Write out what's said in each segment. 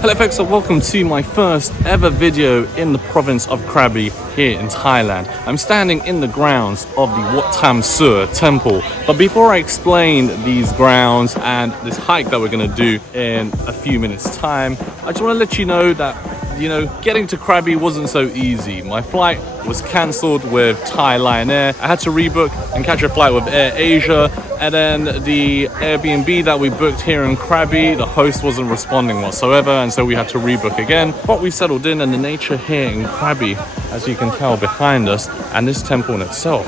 Hello folks, and welcome to my first ever video in the province of Krabi here in Thailand. I'm standing in the grounds of the Wat Tham Sur temple. But before I explain these grounds and this hike that we're going to do in a few minutes time, I just want to let you know that getting to Krabi wasn't so easy. My flight was cancelled with Thai Lion Air. I had to rebook and catch a flight with Air Asia. And then the Airbnb that we booked here in Krabi, the host wasn't responding whatsoever, and so we had to rebook again. But we settled in, and the nature here in Krabi, as you can tell behind us, and this temple in itself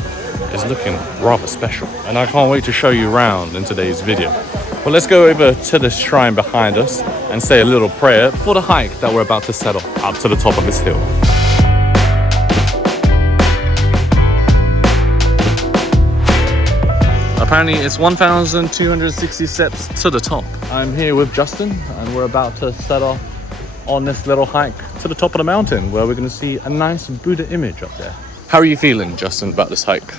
is looking rather special. And I can't wait to show you around in today's video. Well, let's go over to this shrine behind us and say a little prayer for the hike that we're about to set off up to the top of this hill. Apparently it's 1,260 steps to the top. I'm here with Justin and we're about to set off on this little hike to the top of the mountain where we're going to see a nice Buddha image up there. How are you feeling, Justin, about this hike?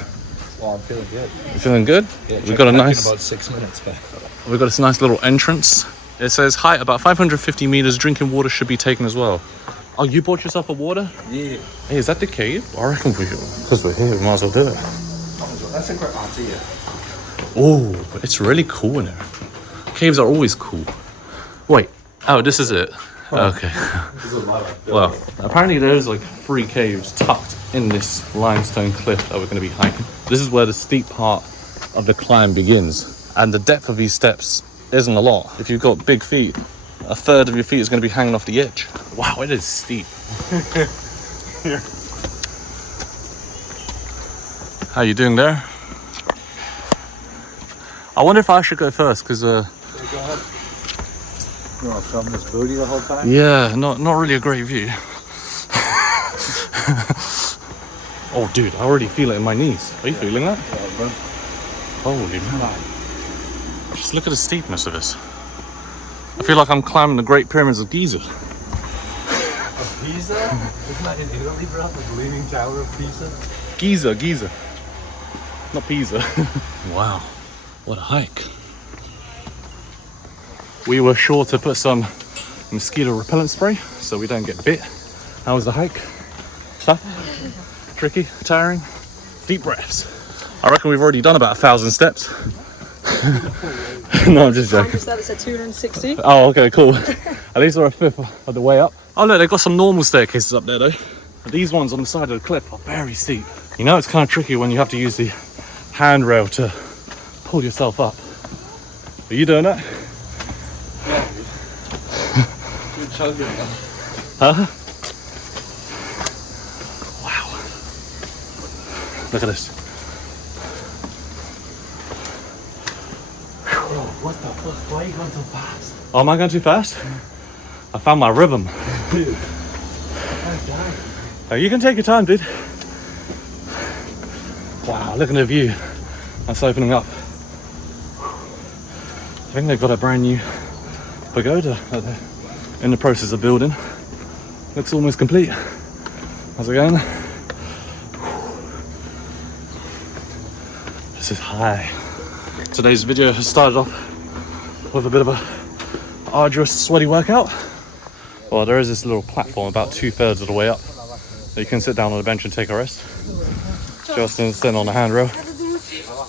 Well, I'm feeling good. You feeling good? Yeah, we've got a nice... about 6 minutes back. We've got this nice little entrance. It says height about 550 meters. Drinking water should be taken as well. Oh, you bought yourself a water? Yeah. Hey, is that the cave? I reckon because we're here, we might as well do it. That's a great idea. Oh, it's really cool in there. Caves are always cool. Wait, oh, this is it. Okay. Well, apparently there's like 3 caves tucked in this limestone cliff that we're going to be hiking. This is where the steep part of the climb begins. And the depth of these steps isn't a lot. If you've got big feet, a third of your feet is going to be hanging off the edge. Wow, it is steep. How you doing there? I wonder if I should go first, because Go ahead. You want to film this booty the whole time? yeah, not really a great view. Oh dude, I already feel it in my knees. Are you feeling that? Yeah, bro. Holy man. Just look at the steepness of this. I feel like I'm climbing the Great Pyramids of Giza. Of Pisa? Isn't that in Italy, bro? The Leaning Tower of Pisa? Giza. Not Pisa. Wow, what a hike. We were sure to put some mosquito repellent spray so we don't get bit. How was the hike? Tough? Tricky? Tiring? Deep breaths. I reckon we've already done about 1,000 steps. No, I'm just joking. That is at 260. Oh, okay, cool. At least we're a fifth of the way up. Oh look, they've got some normal staircases up there though. But these ones on the side of the cliff are very steep. You know, it's kind of tricky when you have to use the handrail to pull yourself up. Are you doing that? Yeah, dude. Good chugging, man. Huh? Wow. Look at this. What the fuck? Why are you going so fast? Oh, am I going too fast? I found my rhythm. Dude. I'm dying. Oh, you can take your time, dude. Wow, look at the view. That's opening up. I think they've got a brand new pagoda that they're in the process of building. Looks almost complete. How's it going? This is high. Today's video has started off with a bit of a arduous, sweaty workout. Well, there is this little platform about 2/3 of the way up that you can sit down on a bench and take a rest. Justin's sitting on the handrail,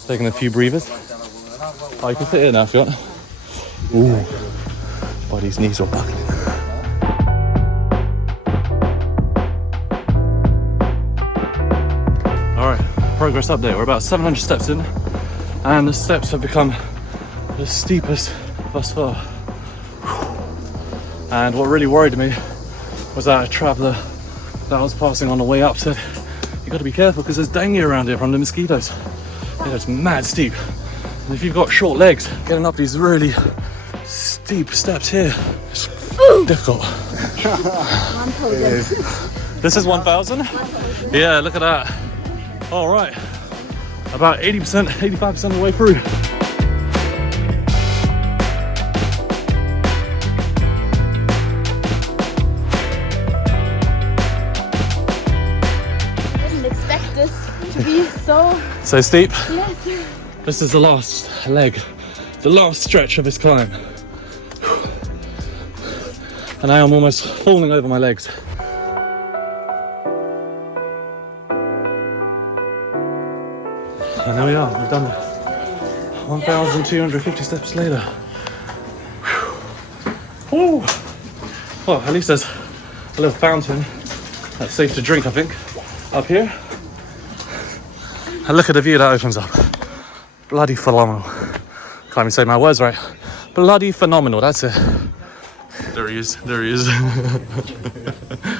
taking a few breathers. Oh, you can sit here now if you want. Ooh, body's knees are buckling. Alright, progress update. We're about 700 steps in, and the steps have become the steepest thus far. And what really worried me was that a traveller that I was passing on the way up said, you got to be careful because there's dengue around here from the mosquitoes. Yeah, it's mad steep. And if you've got short legs, getting up these really steep steps here is difficult. This is 1,000? Yeah, look at that. All right, about 80%, 85% of the way through. To be so steep. yes. This is the last leg, the last stretch of this climb. and I am almost falling over my legs. And there we are, we've done it. 1,250 steps later. Whew. Well, at least there's a little fountain that's safe to drink, I think, up here. And look at the view that opens up. Bloody phenomenal. Can't even say my words right. Bloody phenomenal, that's it. There he is, there he is.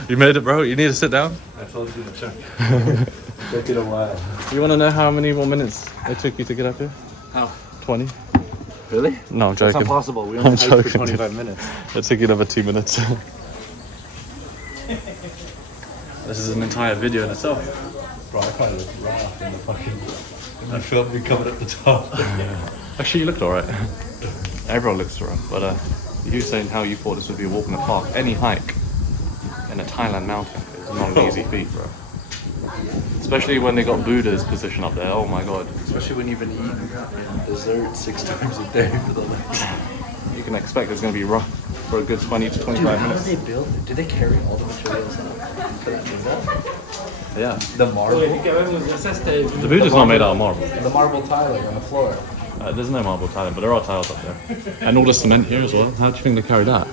You made it, bro. You need to sit down. I told you to check. Took it a while. You want to know how many more minutes it took you to get up here? How? 20. Really? No, I'm joking. That's not possible. We only hiked for 25 minutes. It took you another 2 minutes. This is an entire video in itself. Bro, I kind of looked rough in the fucking... in the film me coming up the top. Actually, you looked alright. Everyone looks alright, but you saying how you thought this would be a walk in the park. Any hike in a Thailand mountain is not an easy feat, bro. Especially when they got Buddha's position up there. Oh my god. Especially when you've been eating dessert 6 times a day for the last... You can expect it's going to be rough for a good 20 to 25 Dude, minutes. how do they build it? Do they carry all the materials up? Yeah. The marble? The Buddha's not made out of marble. The marble tiling on the floor. There's no marble tiling, but there are tiles up there. And all the cement here as well. How do you think they carry that?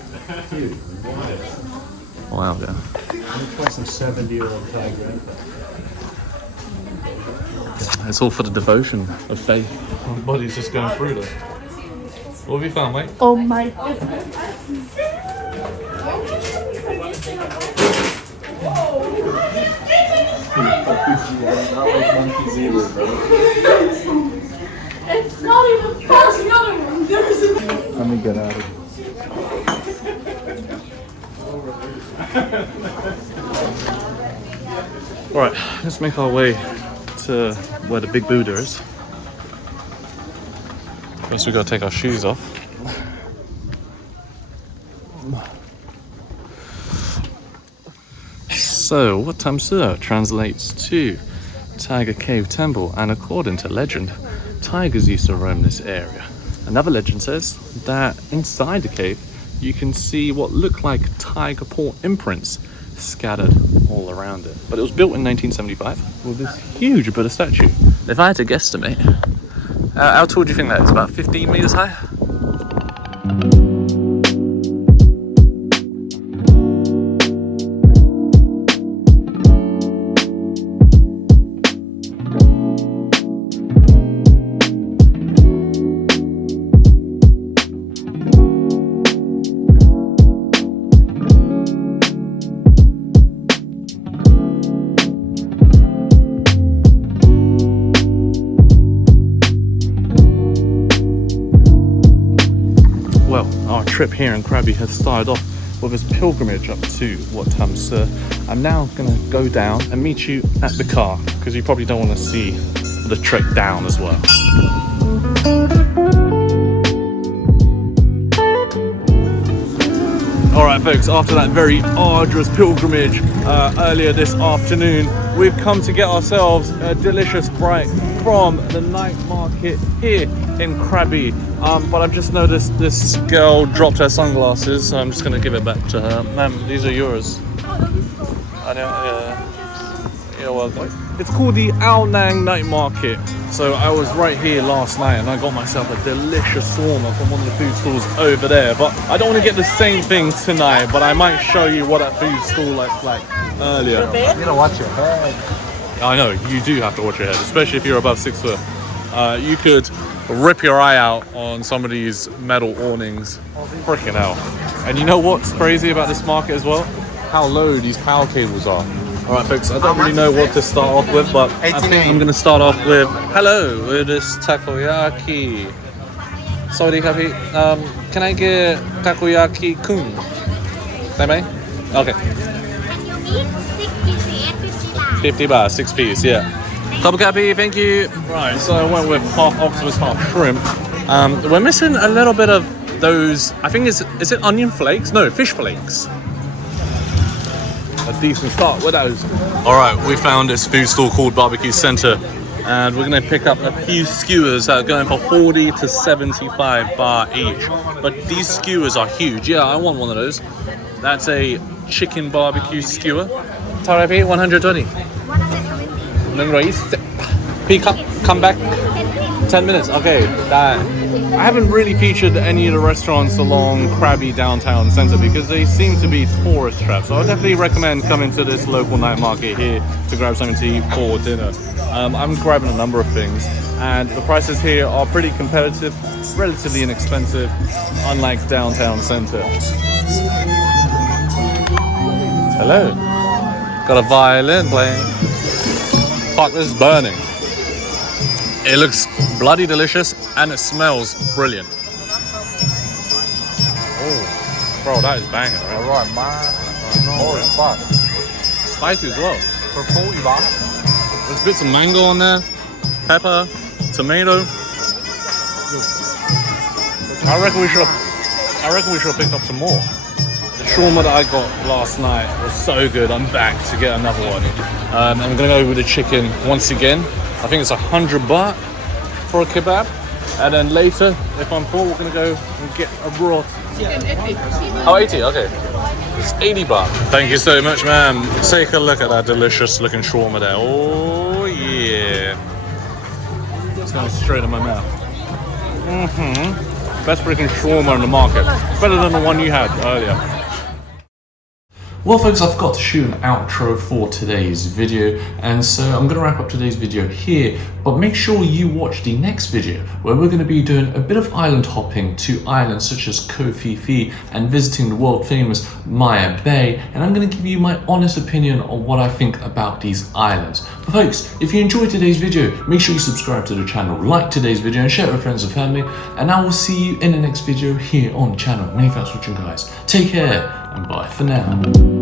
Dude, Wow, yeah. I'm plus some 70-year-old tiger. It's all for the devotion of faith. My body's just going through this. What have you found, mate? Oh my goodness. It's not even fast, the other one. Let me get out of here. Alright, let's make our way to where the big Buddha is. First we gotta take our shoes off. So, Wat Tham Suor translates to Tiger Cave Temple, and according to legend, tigers used to roam this area. Another legend says that inside the cave you can see what look like tiger paw imprints scattered all around it. But it was built in 1975 with this huge Buddha statue. If I had to guesstimate, how tall do you think that is? About 15 meters high? Our trip here in Krabi has started off with this pilgrimage up to Wat Tham Suor. I'm now going to go down and meet you at the car because you probably don't want to see the trek down as well. Alright folks, after that very arduous pilgrimage earlier this afternoon, we've come to get ourselves a delicious bite from the night market here in Krabi. But I've just noticed this girl dropped her sunglasses, so I'm just going to give it back to her. Ma'am, these are yours. I know, yeah. You're welcome. It's called the Ao Nang Night Market. So I was right here last night and I got myself a delicious shawarma from one of the food stalls over there. But I don't want to get the same thing tonight, but I might show you what that food stall looks like earlier. You gotta watch your head. I know, you do have to watch your head, especially if you're above 6 foot. You could rip your eye out on some of these metal awnings. Freaking hell. And you know what's crazy about this market as well? How low these power cables are. Alright folks, I don't really know what to start off with, but I think I'm going to start off with, hello, with this takoyaki. Sorry, Kapi. Can I get takoyaki kun? Okay. 50 baht, 6 piece, yeah. Couple Kapi, thank you. Right, so I went with half octopus, half shrimp. We're missing a little bit of those, I think is it onion flakes? No, fish flakes. A decent start with those. Alright, we found this food stall called Barbecue Center and we're gonna pick up a few skewers that are going for 40 to 75 baht each. But these skewers are huge. Yeah, I want one of those. That's a chicken barbecue skewer. Tarapi 120. 120. Pick up, come back. 10 minutes. Okay, that. I haven't really featured any of the restaurants along Krabi downtown centre because they seem to be tourist traps. So I definitely recommend coming to this local night market here to grab something to eat for dinner. I'm grabbing a number of things, and the prices here are pretty competitive, relatively inexpensive, unlike downtown centre. Hello. Got a violin playing. Fuck, this is burning. It looks bloody delicious and it smells brilliant. Oh, bro, that is banging, right? Alright, man. Holy fuck. Spicy as well. For 40 baht. There's bits of mango on there, pepper, tomato. I reckon we should have picked up some more. The shawarma that I got last night was so good. I'm back to get another one. I'm gonna go with the chicken once again. I think it's 100 baht for a kebab. And then later, if I'm full, we're gonna go and get a broth. Oh, 80, okay. It's 80 baht. Thank you so much, ma'am. Take a look at that delicious looking shawarma there. Oh, yeah. It's going straight in my mouth. Best freaking shawarma in the market. Better than the one you had earlier. Well folks, I've got to shoot an outro for today's video, and so I'm going to wrap up today's video here, but make sure you watch the next video where we're going to be doing a bit of island hopping to islands such as Koh Phi Phi and visiting the world famous Maya Bay, and I'm going to give you my honest opinion on what I think about these islands. But folks, if you enjoyed today's video, make sure you subscribe to the channel, like today's video and share it with friends and family, and I will see you in the next video here on the channel. Many thanks for watching guys, take care and bye for now.